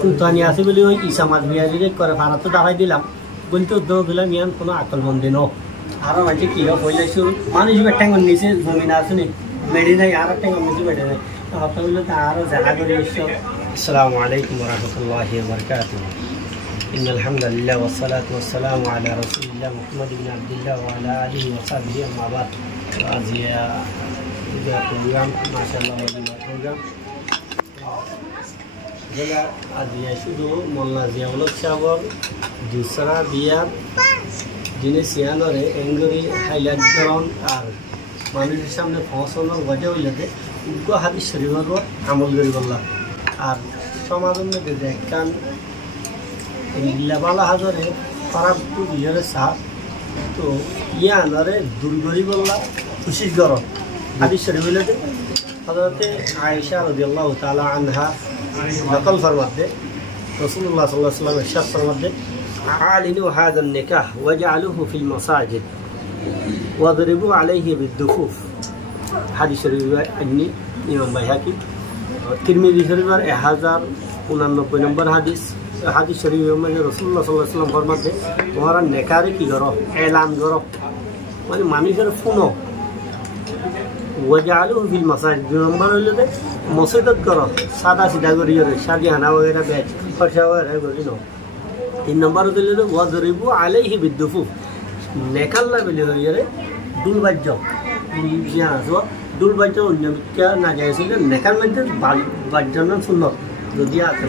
তুতানি আছে বলে ওই ইসা মাছ বিয়াজি করে ভাড়া তো দাঁড়াই দিলাম বলতে উদ্যোগ দিলাম ইয়ান কোনো আকলবন্দি ন আরো মাঝে কি পয়লাইছো মানুষ ট্যাঙ্গর নিচে জমিন আছে নি মেডি নাই আর ট্যাঙ্গর নিচে মেডি নাই হতে বললে আরো জায়গা করে এসছো। আসসালামু আলাইকুম ওয়া রাহমাতুল্লাহি ওয়া বারাকাতুহু। ইন্নাল হামদুলিল্লাহ ওয়াস সালাতু ওয়াস সালামু আলা রাসূলিল্লাহ মুহাম্মদ ইবনে আব্দুল্লাহ ওয়া আলা আলিহি ওয়া সাহবিহি আম্মা বাদ। আজিয়া program masyaallah program jela adiya শুধু মোল্লা জিয়াউল সাহেবের দুসরা বিয়ার যিনি সিয়ানরে এঙ্গরি হাইলাইট করন আর মানুষের সামনে পৌঁছানোর বজা হইলে উগ্র হাদিস শরীফের আমল করি বললাম আর সমাজের মধ্যে দেখতাম লেবালা হাজারে খারাপ বিয়ারে সাহ তো ইয়ানরে দূর করি বললাম খুশি গরম হাদিস শরীফ হইলে হযরতে আয়েশা রাদিয়াল্লাহু তাআলা আনহা নকল ফরমাতে রাসূলুল্লাহ সাল্লাল্লাহু আলাইহি ওয়াসাল্লাম ইরশাদ ফরমাতে আলিনু হাযান নিকাহ ওয়াজআলুহু ফিল মাসাজিদ ওয়াদরিবু আলাইহি বিদ্দুফুফ। হাদিস শরীফ ইবনে ইমাম বাইহাকি তিরমিজি শরীফের 1089 নম্বর হাদিস। হাদিস শরীফের মধ্যে রাসূলুল্লাহ সাল্লাল্লাহু আলাইহি ওয়াসাল্লাম ফরমাতে তোমরা নেকারে কি করো এলান করো মানে মানুষের ফোনো ওয়াজআলুহু ফিল মাসাজিদ। দুই নম্বর হইল যে মসজিদত করো সাদা সিধা করি শাদি হানা वगैरह ব্যাচ খরচা वगैरह করি ন। তিন নম্বর হইল যে ওয়াদরিবু আলাইহি বিদ্দুফুফ নেকাল্লা বলি হইরে দুল বাজ্য জিয়া আসো দুল বাজ্য অন্যকে না যাইছিল নেকাল মধ্যে বাজ্যনা সুন্নত যদি আছে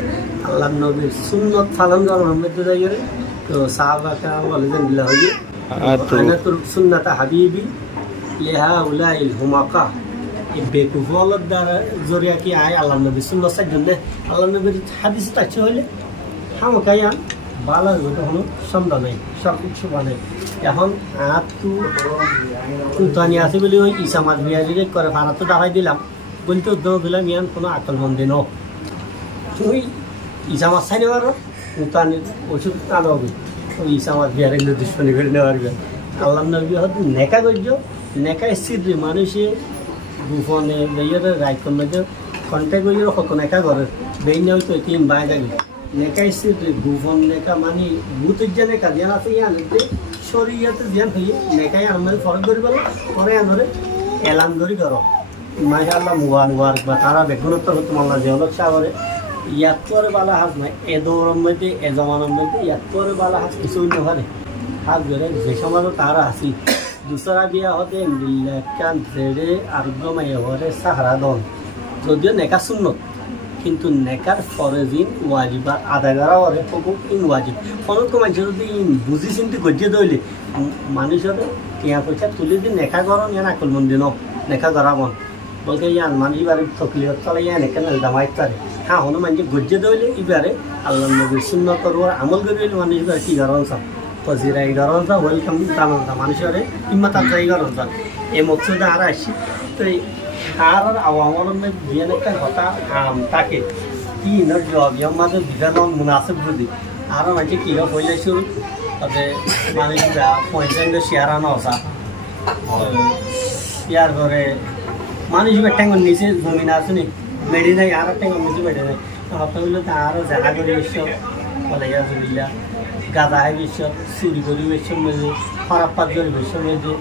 আল্লাহর নবীর সুন্নত পালন করার মধ্যে যাইরে তো সাহাবাকা বলেন বিল্লাহ হইয়ে আনা তুর সুন্নাত হাবিবি লিহাউলাইল হুমাকা বেকুফলের দ্বারা জরিয়া কি আয় আল্লাহ নবী সুন্নত জন্য আল্লাহ নবীর হাদিস তাচ্ছে হইলে হামকাইয়া বালা হলো সন্ধ্যা নেই সব কিছু মানে এখন তুতানি আছে বলে ওই ইসা মাছ বিয়াজি করে ভাড়া তো দাঁড়াই দিলাম বলতে উদ্যোগ দিলাম ইয়ান কোনো আকলবন্দি ন তুই ইসা মাছ চাই নেবার তুতানির ওষুধ আনবি ওই ইসা মাছ বিয়ারে দুশ্মনী করে নেওয়ার আল্লাহ নবী হয়তো নেকা করছ নেকা স্থিতি মানুষে গোপনে বেয়ের রাইকর মধ্যে কন্ট্যাক্ট করে কত নেকা করে বেইন হয়তো কিম বাই যাবে নেকা স্থিতি গোপন নেকা মানে ভূতের যে নেকা জ্ঞান আছে ইয়াতে শরীয়তে জ্ঞান হয়ে নেকাই আমার ফরক করি বলো পরে আনরে এলান করি করো মাশাআল্লাহ মুবারক বা তারা বেগুনত্ব তোমাল্লা জিয়াউল সাগরে ইয়াত করে বালা হাজ নাই এদোর মধ্যে এ জমানার মধ্যে ইয়াত করে বালা হাজ কিছু নহরে হাজ ধরে যে সমাজও তারা আসি দুসরা বিয়া হতে মিল্লাকান ধরে আরগমাই হরে সাহারা দন যদিও নেকা সুন্নত কিন্তু নেকার ফরজিন ওয়াজিবা আদায় করা হরে খুব ইন ওয়াজিব ফলত মানুষ যদি বুঝি চিন্তি গজ্জে দইলে মানুষের টিয়া পয়সা তুলে দিন নেকা করন ইয়ান আকলবন্দি ন নেকা করা মন বলতে ইয়ান মানুষ এবারে তকলিফত চলে ইয়ান একে দামাই তারে হ্যাঁ হনো মানুষ গজ্জে দইলে এবারে আল্লাহ নবীর সুন্নত করবার আমল করিলে মানুষ এবার কি করন চাও ফজিরাই করন চাও ওয়েলকাম তামান্তা মানুষের ইম্মত আফজাই করন চাও এই মকসুদে আর আসি তো আর আওয়ামর মধ্যে বিয়ান একটা কথা তাকে কি ইনার জবাব ইয়ার মাঝে বিধান মুনাসিব বুঝি আরও মাঝে কি পয়লাইছো তাতে মানুষ পয়সা শেয়ারানো আসা ইয়ার করে মানুষ ট্যাঙ্গর নিচে জমিন আছে নি মেডি নাই আর ট্যাঙ্গর নিচে মেডি নাই হতে বললে আরও জায়গা করে এসছো বলে ইয়াজুবিল্লাহ গাঁদা হাই বেশ চুরি করি বেশর মধ্যে খারাপ পাত করি বেশর মধ্যে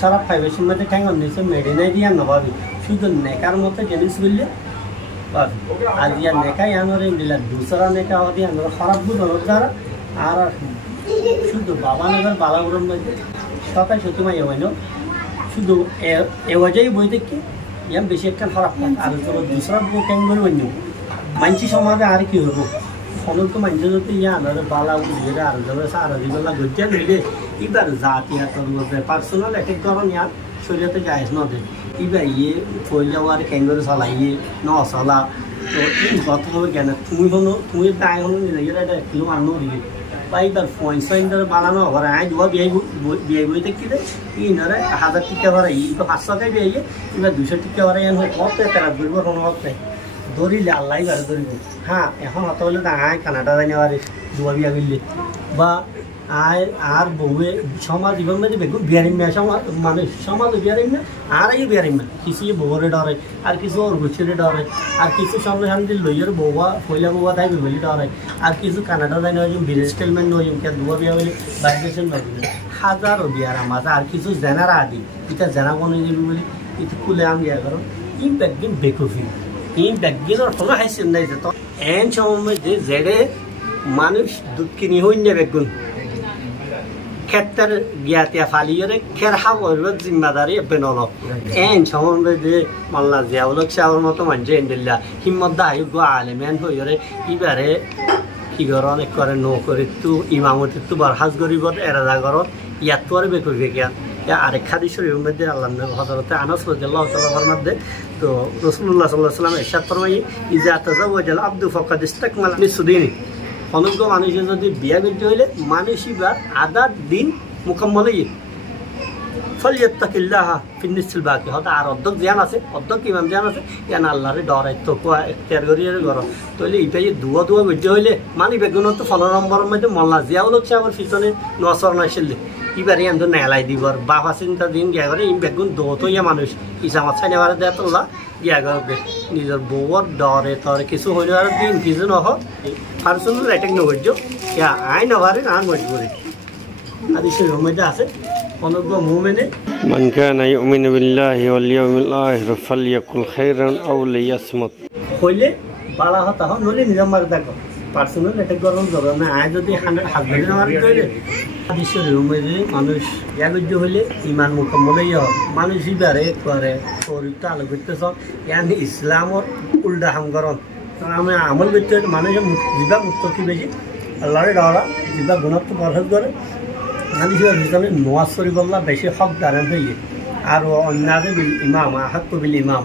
সারাপ খাই বেশর মধ্যে ট্যাঙ্গর নিচে মেডি নাই দিয়ে নভাবি শুধু নেকার মতো জিনিস বললে পাবি আর ইয়ার নেকাই আনরে মিলা দুসরা নেকা হতে আমরা খারাপ বুঝানোর দ্বারা আর শুধু বাবানগর বালাগুড়ের মধ্যে সকাল সত্যি মাই হয় না শুধু এ ওয়াজাই বই দেখি ইয়াম বেশি একটা খারাপ আর তোর দুসরা বই কেন বলবেন মানছি সমাজে আর কি হবো ফলত মানুষ যদি ইয়া আনরে বালা বুঝে আর যাবে সারা দিবেলা গজ্জা নিলে এবার জাতি হাতর মধ্যে পার্সোনাল এক ধরন ইয়ার শরীয়তে জায়েজ না দেয় এবার ইয়ে ফল যাওয়ার ক্যাঙ্গরে চালাইয়ে ন চলা তো এই কত হবে কেন তুমি দায় হলো নিলে এটা কিলো আনো দিবি বা এবার পয়সা ইন্টারে বানানো ঘরে আয় দুয়া বিয়ে বই দেখি দে ইনারে 1000 টিকা ভরা এই 500 টাকায় বিয়ে এবার 200 টিকা ভরা এন হয় কত টাকা ধরব কোনো হচ্ছে ধরিলে আল্লাহ এবার ধরিব হ্যাঁ এখন হতে হলে আয় কানাডা যাই নেওয়ার দুয়া বিয়া করলে বা আর বউয়ে সমাজ জীবন মধ্যে বেগুন বিয়ারিম না সমাজ মানে সমাজ বিয়ারিম না আর এই বিয়ারিম না কিছু বউরে ডরে আর কিছু ওর গুছিয়ে ডরে আর কিছু সঙ্গে সঙ্গে লইয়ের বউয়া পয়লা বউয়া তাই বলি ডরে আর কিছু কানাডা যাই নয় বিদেশ টেলমেন্ট নয় কে দুয়া বিয়া বলে বাইরেশন নয় হাজারো বিয়ার আমার আর কিছু জেনারা আদি এটা জেনা বনে যাবি বলি এটা খুলে আমি বিয়া করো ই ব্যাগিন বেকুফি ই ব্যাগিনের কোনো হাইসেন নাই যে তো এন সময় যে জেডে মানুষ দুধ কিনি হইন না বেগুন ক্ষেত্রের গিয়াতিয়া ফালিয়ে খের হাওয়ার জিম্মাদারি বেনল এন সময় যে মাল্লা জিয়াউলক সাহর মতো মানছে এন্ডিল্লা হিম্মত দায়ু গো আলেমেন হইরে ইবারে কি গরন করে নো করে তু ইমামতি তু বরহাজ গরিবত এরাজা গরত ইয়াত তোরে বেকুই বেকিয়া আরেক হাদিস শরীফের মধ্যে আল্লাহ হযরতে আনাস রাদিয়াল্লাহু তাআলা ফরমাতে তো রাসূলুল্লাহ সাল্লাল্লাহু আলাইহি ওয়াসাল্লাম ইরশাদ ফরমাই ইজা তাযাওয়াজাল আবদু ফাকাদ ইসতাকমালা নিসুদিনি অনগ্য মানুষের যদি বিয়া করতে হইলে মানুষই বা আধা দিন মুকাম্মল হয়ে ফলিয়াত্তাকিল্লাহ ফিন্নিসিল বাকি হয়তো আর অর্ধেক জ্ঞান আছে অর্ধেক ইমাম জ্ঞান আছে ইয়ান আল্লাহরে ডরাই তো কোয়া এখতিয়ার করিয়ে গর তাহলে এটাই দুয়া করতে হইলে মানি বেগুন তো 15 নম্বরের মধ্যে মল্লা জিয়াউল হচ্ছে আমার পিছনে নসর নাইছিল এবারে আমি তো নেলাই দিবর বাবা চিন্তা দিন গিয়া করে এই বেগুন দৌত ইয়া মানুষ ইসামাত ছাই নেওয়ার দেয় তোলা গিয়া করবে নিজের বউর ডরে তরে কিছু হইলে আর দিন কিছু নহ পার্সোনাল অ্যাটাক নগর্য ইয়া আইন হবারে না মজবুরি আদি শরীরের মধ্যে আছে অনগ্য মুমিনে মান কানা ইউমিনু বিল্লাহি ওয়াল ইয়াউমিল আখির ফালইয়াকুল খায়রান আও লিয়াসমুত হইলে বালা হতা হ নলে নিজাম মার দেখো পার্সোনাল অ্যাটাক করন জগা না আই যদি হাজবেন্ড মার কইলে আদি শরীরের মধ্যে মানুষ ইয়াগজ্য হইলে ঈমান মুকম্মল হইয়া মানুষ ইবারে করে শরীরটা আলো করতেছ ইয়ানি ইসলামর উল্টা হাম করন আমি আমল করতে মানুষের জিবা মুত্তকি বেশি আল্লাহরে ডরা জিবা গুণাত্ম পরহেজ করে মানুষের ভিতরে নোয়াজ শরীফুল্লাহ বেশি হক দাঁড়ান হয়ে আর অন্যান্য ইমাম আহাক্য বিল ইমাম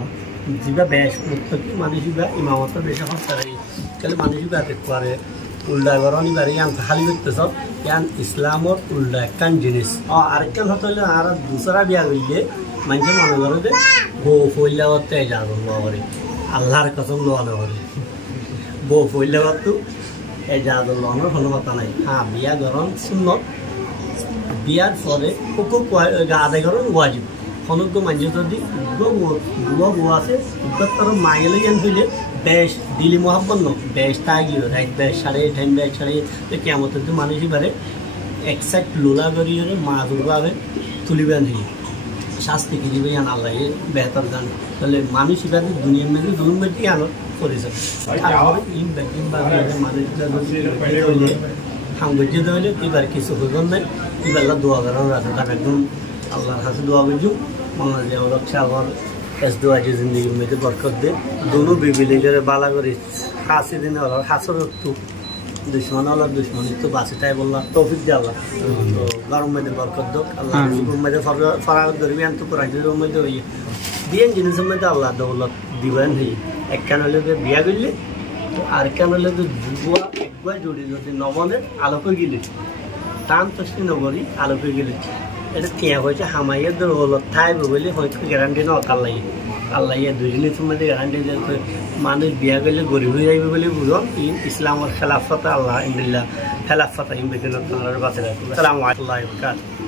জিবা বেশ মুত্তকি মানুষ বা ইমামত বেশি হক দাঁড়াই তাহলে মানুষ বাতে করে উল্টা গরম এবারে ইয়ান খালি করতেছ ইয়ান ইসলামর উল্টা একখান জিনিস আরেকখান হতে হলে আর দুসরা বিয়া করলে মানুষে মনে করে যে বউ ফইলা করতে এজাজত লওয়া করে আল্লাহর কসম লওয়া না করে বউ ফইলা করতো এজাজত লওয়ানোর কোনো কথা নাই হ্যাঁ বিয়া গরম শূন্য বিয়ার পরে হুকুক আদায় করেন ওয়াজিব সমগ্র মানুষ যদি গুয়া বউ আছে তার মাইলে জ্ঞান হইলে বেশ দিলি মহাব্বত ন বেশ তাই গিয়ে রাইট বেশ সাড়ে টাইম বেশ সাড়ে কেমন তো মানুষ এবারে একসাইট লোলা করিয়ে মাছ উড়াবে তুলিবেন হয়ে শাস্তি কি দিবে ইয়ান আল্লাহ বেহতর জান তাহলে মানুষ এবারে দুনিয়ার মধ্যে দুলুম বেটি আনো করেছে আর ইন ব্যাকিং বা মানুষ হইলে সাংবাদিক হইলে এবার কিছু হইব নাই এবার দোয়া করার রাখে তার একদম আল্লাহর কাছে দোয়া করছু মনে যে ওরা আমার এস দোয়া যে জিন্দগির মধ্যে বরকত দে দোনো বিবিলি করে বালা করে হাসি দিনে হলো হাসর একটু দুশ্মন হলো দুশ্মন একটু বাসি তাই বললাম তৌফিক দিয়ে আল্লাহ তো গরম মধ্যে বরকত দোক আল্লাহ মধ্যে ফরাগত ধরবি আমি তো কোরআনের মধ্যে হইয়ে বিয়েন জিনিসের মধ্যে আল্লাহ দৌলত দিবেন হই একখান হলে বিয়া করলে আর কেন হলে যে দুয়া একবার জড়ি যদি নবনের আলোকে গেলে টান তস্তি নগরী আলোকে গেলে এটা কেয়া হয়েছে হামাইয়ের ধর হলো থাইব বলে হয়তো গ্যারান্টি না আল্লাহ আল্লাহ দুজনের মধ্যে গ্যারান্টি যে মানুষ বিয়া করলে গরিব হয়ে যাবে বলে বুঝুন ইসলামের খেলাফত আল্লাহ ইন্দিল্লা খেলাফত ইন বেদিন বাঁচে রাখবে আসসালামু আলাইকুম।